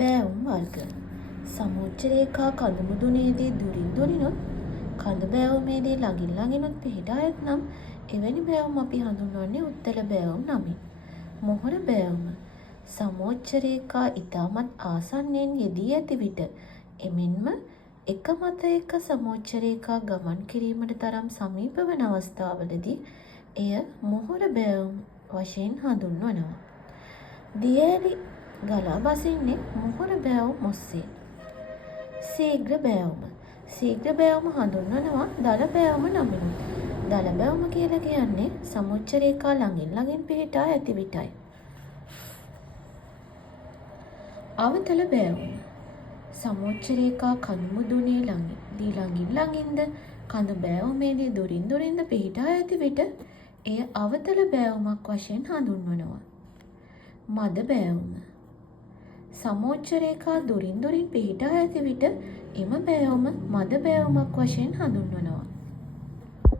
බෑවුම් වර්ග. සමෝච්ච රේඛා කඳු මුදුනේදී දුරින් දුරිනුත් කඳු බෑවුමේදී ළඟින් ළඟිනුත් පිහිටා ඇත්නම් එවැනි බෑවුම් අපි හඳුන්වන්නේ උත්තල බෑවුම් නමින්. මොහොර බෑවුම සමෝච්ච රේඛා ඉතාමත් ආසන්නයෙන් යෙදී ඇති විට එමෙන්ම එක මත එක සමෝච්ච රේඛා ගමන් කිරීමට තරම් සමීප වන අවස්ථාවලදී එය මොහොර බෑවුම් වශයෙන් හඳුන්වනවා. දියඇලි ගලා බසින්නේ මොහොර බෑවුම් ඔස්සේ. සීඝ්‍ර බෑවුම. සීඝ්‍ර බෑවුම හඳුන්වනවා දල බෑවුම නමිනුත්. දල බෑවුම කියලා කියන්නේ සමෝච්ච රේඛා ළඟින් ළඟින් පිහිටා ඇති විටයි. අවතල බෑවුම. සමෝච්ච රේඛා කඳු මුදුනේ ළඟින් ළඟින්ද කඳු බෑවුමේදී දුරින් දුරින්ද පිහිටා ඇති විට එය අවතල බෑවුමක් වශයෙන් හඳුන්වනවා. මද බෑවුම. සමෝච්ච රේඛා දුරින් දුරින් පිහිටා ඇති විට එම බෑවුම මද බෑවුමක් වශයෙන් හඳුන්වනවා.